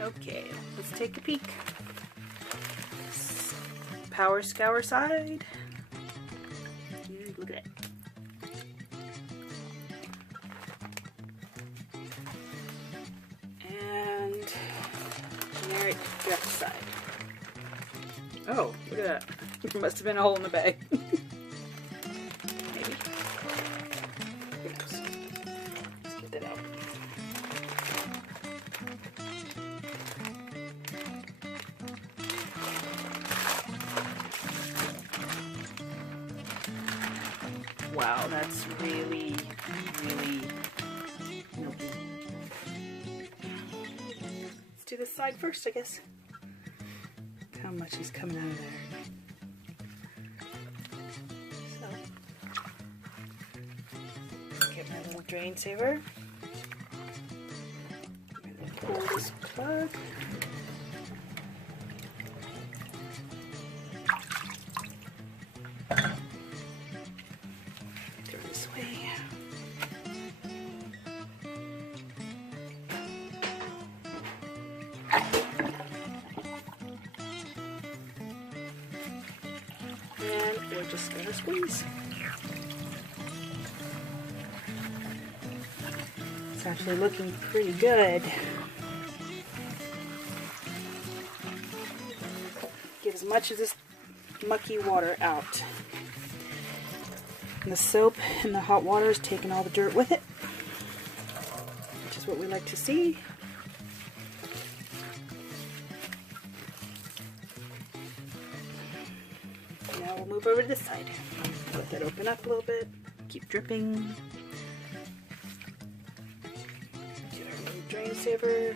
Okay, let's take a peek. Power scour side. Look at it. And generic direct side. Oh, look at that. There must have been a hole in the bag. Maybe. Who knows? Let's get that out. Wow, that's really, really milky. Let's do this side first, I guess. Look how much is coming out of there. So, get my little drain saver. I'm gonna pull this plug. And we're just gonna squeeze. It's actually looking pretty good. Get as much of this mucky water out. And the soap and the hot water is taking all the dirt with it, which is what we like to see. Now we'll move over to this side. Let that open up a little bit. Keep dripping. Get our little drain saver.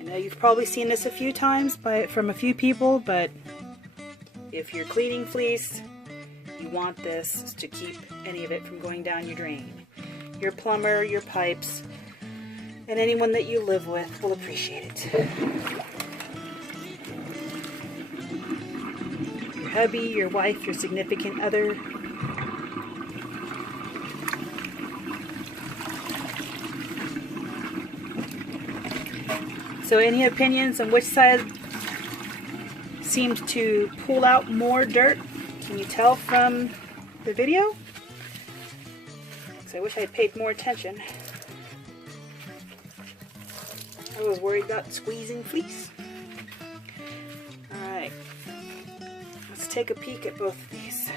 I know you've probably seen this a few times from a few people, but if you're cleaning fleece, you want this to keep any of it from going down your drain. Your plumber, your pipes, and anyone that you live with will appreciate it. Your hubby, your wife, your significant other. So any opinions on which side seemed to pull out more dirt? Can you tell from the video? Because I wish I had paid more attention. I was worried about squeezing fleece. Alright, let's take a peek at both of these.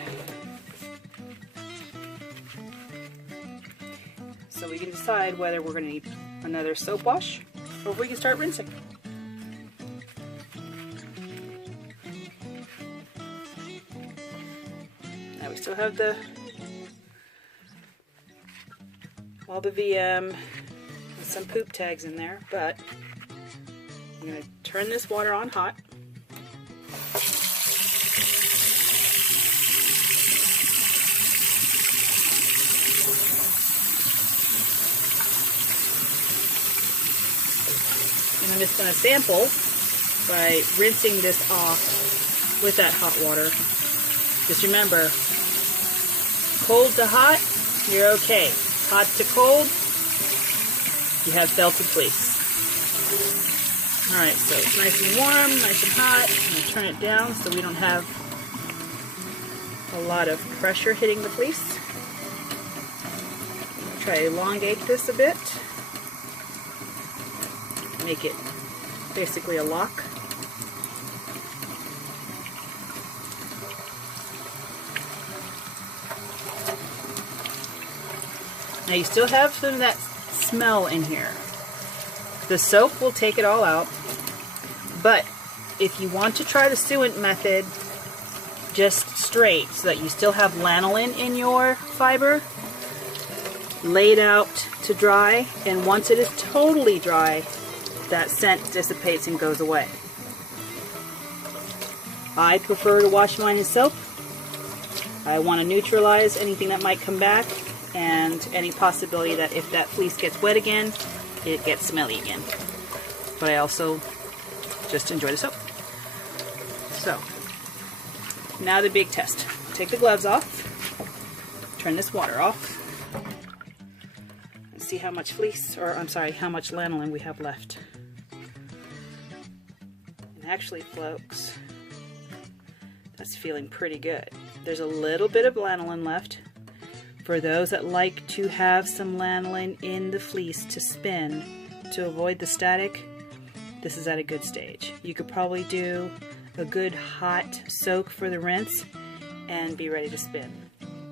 So we can decide whether we're going to need another soap wash or if we can start rinsing. Now we still have all the VM and some poop tags in there, but I'm going to turn this water on hot. And I'm just going to sample by rinsing this off with that hot water. Just remember, cold to hot, you're okay. Hot to cold, you have felted fleece. Alright, so it's nice and warm, nice and hot. I'm going to turn it down so we don't have a lot of pressure hitting the fleece. Try to elongate this a bit. Make it basically a lock. Now you still have some of that smell in here. The soap will take it all out, but if you want to try the Suent method just straight so that you still have lanolin in your fiber, lay it out to dry, and once it is totally dry, that scent dissipates and goes away. I prefer to wash mine in soap. I want to neutralize anything that might come back and any possibility that if that fleece gets wet again, it gets smelly again. But I also just enjoy the soap. So, now the big test. Take the gloves off, turn this water off, and see how much fleece, or I'm sorry, how much lanolin we have left. Actually, folks, that's feeling pretty good. There's a little bit of lanolin left. For those that like to have some lanolin in the fleece to spin to avoid the static, this is at a good stage. You could probably do a good hot soak for the rinse and be ready to spin.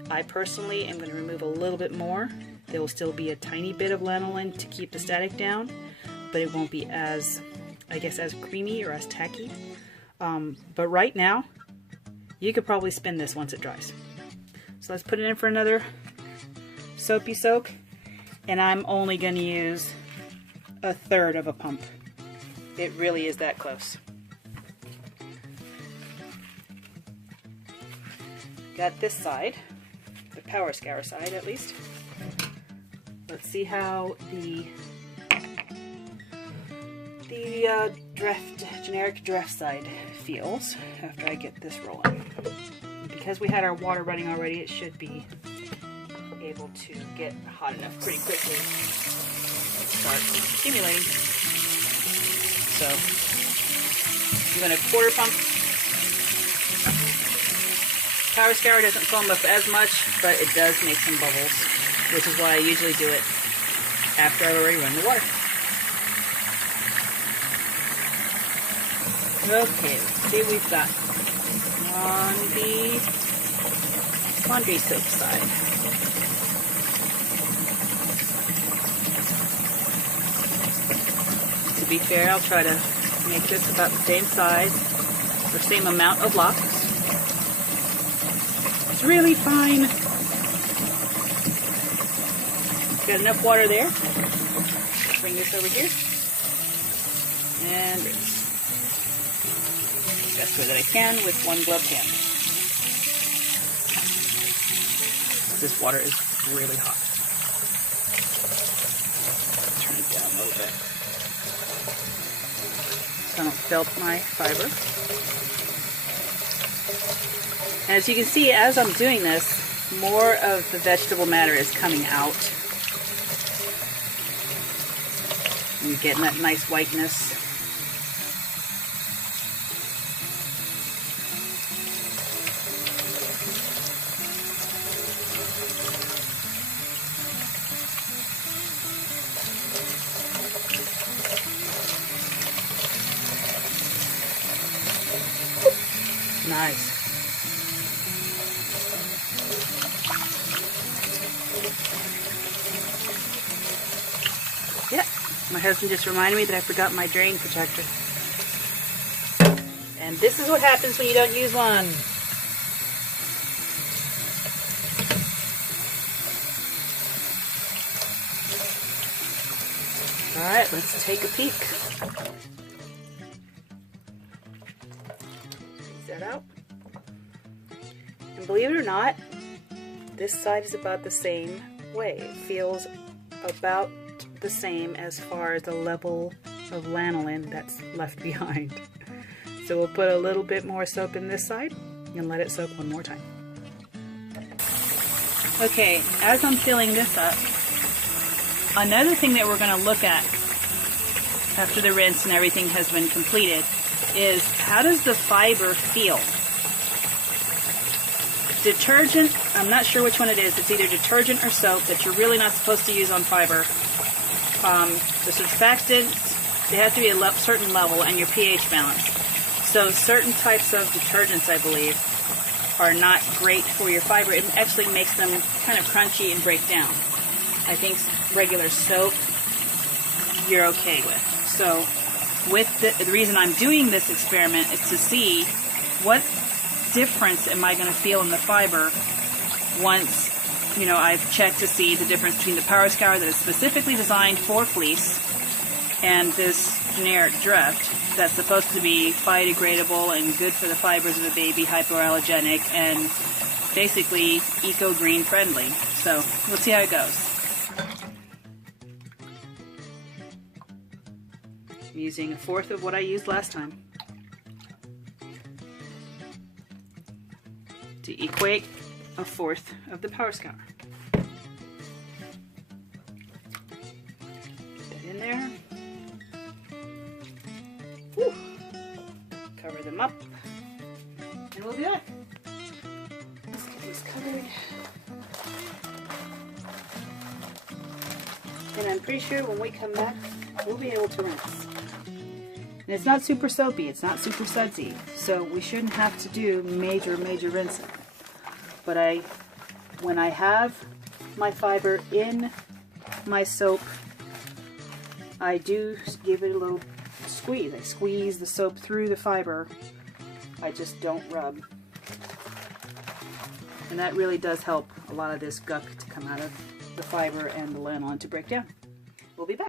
I personally am going to remove a little bit more. There will still be a tiny bit of lanolin to keep the static down, but it won't be as, I guess, as creamy or as tacky. But right now, you could probably spin this once it dries. So let's put it in for another soapy soak, and I'm only going to use 1/3 of a pump. It really is that close. Got this side, the Power Scour side at least. Let's see how the generic Dreft side feels after I get this rolling. Because we had our water running already, it should be able to get hot enough pretty quickly and start accumulating. So I'm going to quarter pump. Power Scour doesn't foam up as much, but it does make some bubbles, which is why I usually do it after I've already run the water. Okay, let's see what we've got on the laundry soap side. To be fair, I'll try to make this about the same size or same amount of locks. It's really fine. Got enough water there. Bring this over here and rinse. Best way that I can with one gloved hand. This water is really hot. Turn it down a little bit. So I don't felt my fiber. And as you can see, as I'm doing this, more of the vegetable matter is coming out. And you're getting that nice whiteness. Nice. Yeah, my husband just reminded me that I forgot my drain protector. And this is what happens when you don't use one. Alright, let's take a peek. That out. And believe it or not, this side is about the same way. It feels about the same as far as the level of lanolin that's left behind. So we'll put a little bit more soap in this side and let it soak one more time. Okay, as I'm filling this up, another thing that we're going to look at after the rinse and everything has been completed is how does the fiber feel? Detergent, I'm not sure which one it is. It's either detergent or soap that you're really not supposed to use on fiber. The surfactants, they have to be a certain level and your pH balance. So certain types of detergents, I believe, are not great for your fiber. It actually makes them kind of crunchy and break down. I think regular soap you're okay with. So with the reason I'm doing this experiment is to see what difference am I going to feel in the fiber once, you know, I've checked to see the difference between the Power Scour that is specifically designed for fleece and this generic Dreft that's supposed to be biodegradable and good for the fibers of a baby, hypoallergenic, and basically eco-green friendly. So let's see how it goes. I'm using 1/4 of what I used last time to equate 1/4 of the Power Scour. Get that in there. Whew. them up, and we'll be back. Let's get these covered. And I'm pretty sure when we come back, we'll be able to rinse. And it's not super soapy, it's not super sudsy, so we shouldn't have to do major rinsing. But when I have my fiber in my soap, I do give it a little squeeze. I squeeze the soap through the fiber. I just don't rub. And that really does help a lot of this guck to come out of the fiber and the nylon to break down. We'll be back.